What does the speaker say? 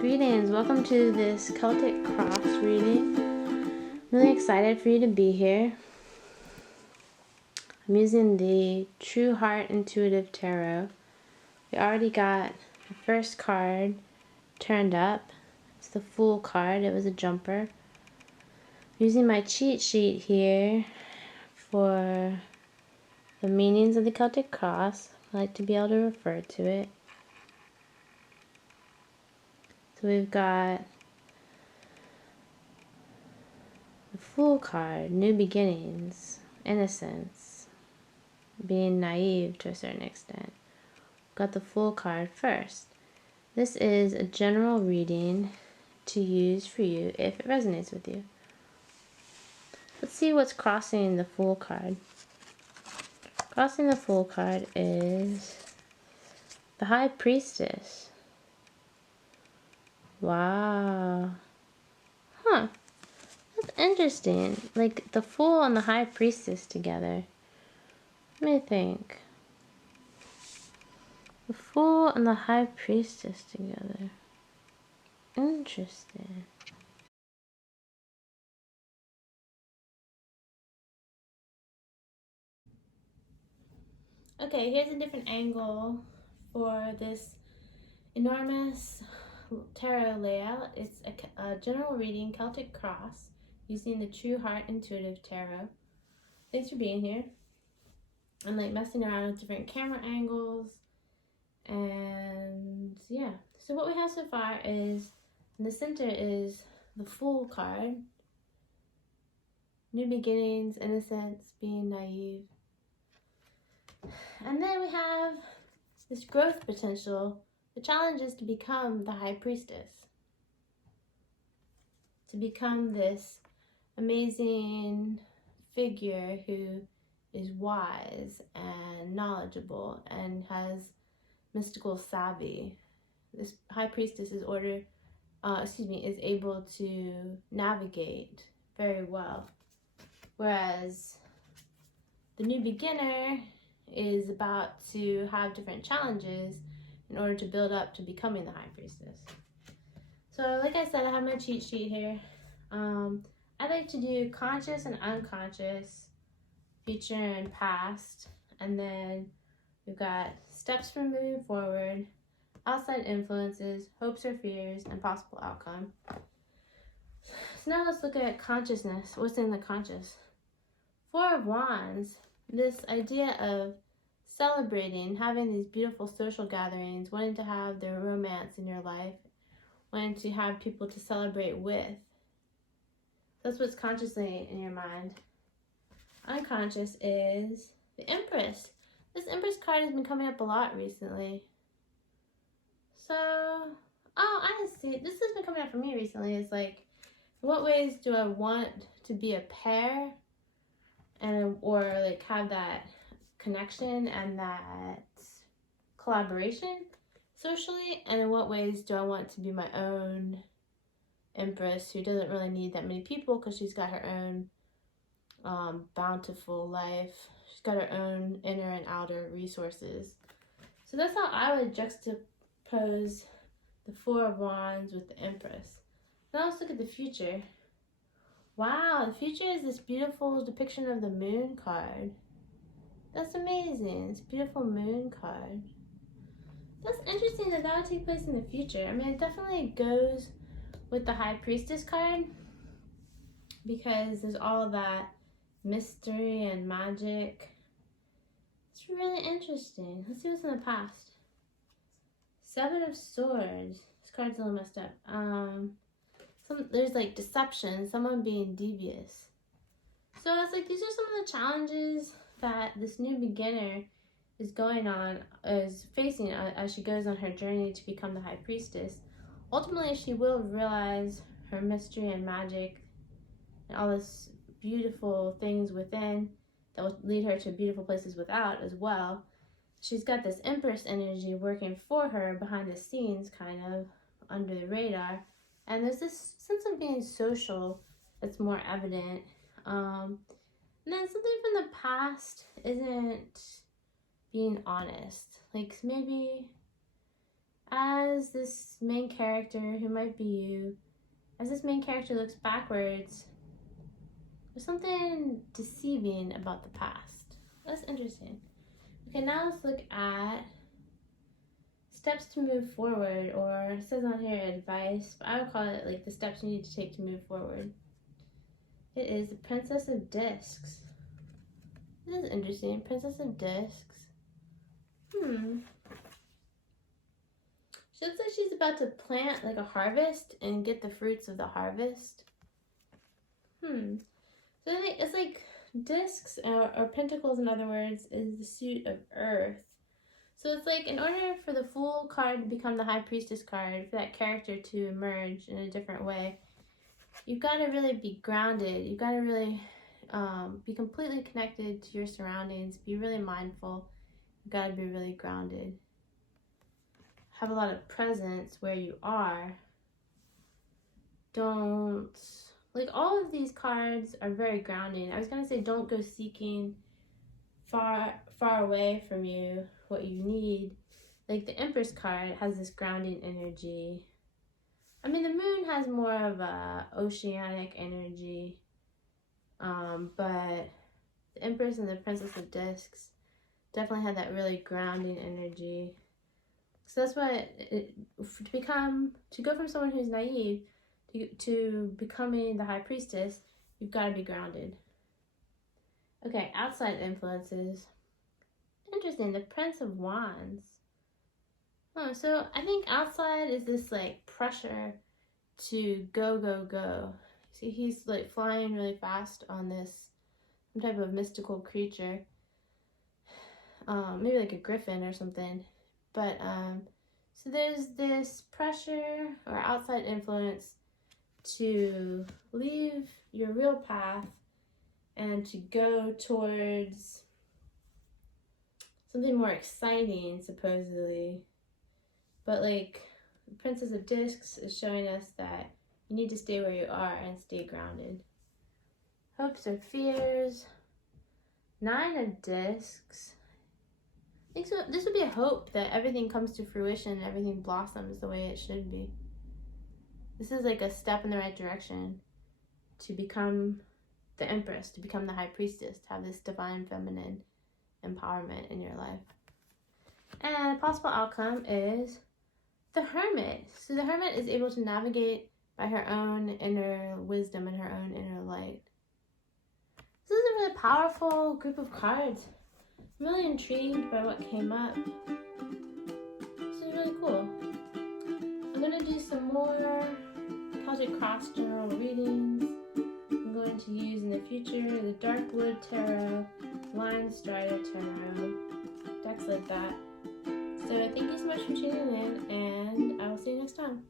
Greetings, welcome to this Celtic cross reading. I'm really excited for you to be here. I'm using the True Heart Intuitive Tarot. We already got the first card turned up. It's the Fool card, it was a jumper. I'm using my cheat sheet here for the meanings of the Celtic cross. I like to be able to refer to it. So we've got the Fool card, new beginnings, innocence, being naive to a certain extent. Got the Fool card first. This is a general reading to use for you if it resonates with you. Let's see what's crossing the Fool card. Crossing the Fool card is the High Priestess. Wow. Huh. That's interesting. Like the Fool and the High Priestess together. Let me think. The Fool and the High Priestess together. Interesting. Okay, here's a different angle for this enormous tarot layout. It's a general reading, Celtic cross, using the True Heart Intuitive Tarot. Thanks for being here. I'm like messing around with different camera angles, and yeah. So what we have so far is, in the center is the Fool card. New beginnings, innocence, being naive. And then we have this growth potential. The challenge is to become the High Priestess. To become this amazing figure who is wise and knowledgeable and has mystical savvy. This High Priestess is able to navigate very well. Whereas the new beginner is about to have different challenges in order to build up to becoming the High Priestess. So like I said, I have my cheat sheet here. I like to do conscious and unconscious, future and past, and then we've got steps for moving forward, outside influences, hopes or fears, and possible outcome. So now let's look at consciousness. What's in the conscious? Four of Wands, this idea of celebrating, having these beautiful social gatherings, wanting to have the romance in your life, wanting to have people to celebrate with. That's what's consciously in your mind. Unconscious is the Empress. This Empress card has been coming up a lot recently. So, I see. This has been coming up for me recently. It's like, in what ways do I want to be a pair, or like have that connection and that collaboration socially, and in what ways do I want to be my own Empress who doesn't really need that many people because she's got her own bountiful life. She's got her own inner and outer resources. So that's how I would juxtapose the Four of Wands with the Empress. Now let's look at the future. Wow, the future is this beautiful depiction of the Moon card. That's amazing. It's a beautiful Moon card. That's interesting that would take place in the future. I mean, it definitely goes with the High Priestess card because there's all of that mystery and magic. It's really interesting. Let's see what's in the past. Seven of Swords. This card's a little messed up. There's like deception, someone being devious. So it's like these are some of the challenges that this new beginner is facing as she goes on her journey to become the High Priestess. Ultimately, she will realize her mystery and magic and all this beautiful things within that will lead her to beautiful places without as well. She's got this Empress energy working for her behind the scenes, kind of under the radar. And there's this sense of being social that's more evident. And then something from the past isn't being honest. Like maybe as as this main character, who might be you, as this main character looks backwards, there's something deceiving about the past. That's interesting. Okay, now let's look at steps to move forward, or it says on here advice, but I would call it like the steps you need to take to move forward. It is the Princess of Discs. This is interesting. Princess of Discs. She looks like she's about to plant like a harvest and get the fruits of the harvest. So it's like discs, or pentacles in other words, is the suit of earth. So it's like in order for the Fool card to become the High Priestess card, for that character to emerge in a different way, you've got to really be grounded. You've got to really be completely connected to your surroundings. Be really mindful. You've got to be really grounded. Have a lot of presence where you are. Don't, like, all of these cards are very grounding. I was going to say don't go seeking far away from you what you need. Like the Empress card has this grounding energy. I mean, the Moon has more of a oceanic energy, but the Empress and the Princess of Discs definitely have that really grounding energy. So that's what to go from someone who's naive to becoming the High Priestess, you've got to be grounded. Okay, outside influences. Interesting, the Prince of Wands. Oh, so I think outside is this like pressure to go. See, he's like flying really fast on this, some type of mystical creature. Maybe like a griffin or something. But so there's this pressure or outside influence to leave your real path and to go towards something more exciting, supposedly. But like the Princess of Discs is showing us that you need to stay where you are and stay grounded. Hopes or fears. 9 of Discs. I think so. This would be a hope that everything comes to fruition and everything blossoms the way it should be. This is like a step in the right direction to become the Empress, to become the High Priestess, to have this divine feminine empowerment in your life. And a possible outcome is the Hermit. So the Hermit is able to navigate by her own inner wisdom and her own inner light. This is a really powerful group of cards. I'm really intrigued by what came up. This is really cool. I'm going to do some more Celtic Cross general readings. I'm going to use in the future the Dark Wood Tarot, Lion Strider Tarot, decks like that. So thank you so much for tuning in, and I will see you next time.